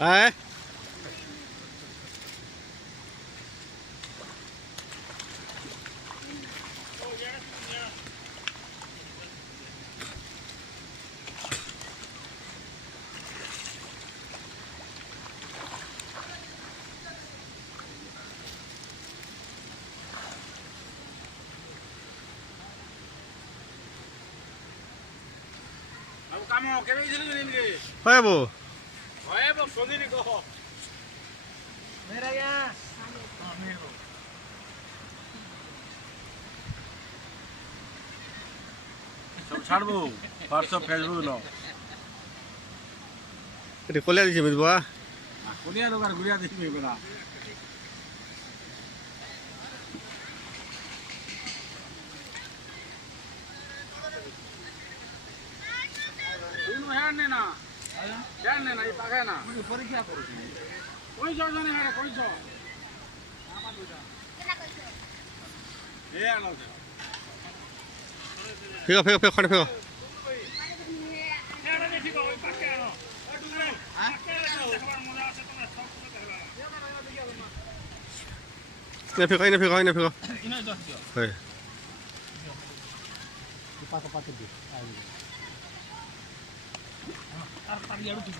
হ্যাঁ কাম কেবে দিলি নিনগে হয় বো হয় বো সদিনি কহ মেরা ইয়া মেরো সব ছাড়বো হোয়াটসঅ্যাপ ফেসবুক ন এটা কলিয়া দিছে বুঝবা কোনিয়া দোকান ঘুরিয়া দিবি বেলা জানে না জানে না এই পাখে না পরীক্ষা করছি কইছ জানে হ্যাঁ কইছ এ আনো ফেগো ফেগো ফেগো খানে ফেগো নে ফেগো নে ফেগো নে ফেগো হয় পাতা পাতা দি আর পারি আড়ু ঠিক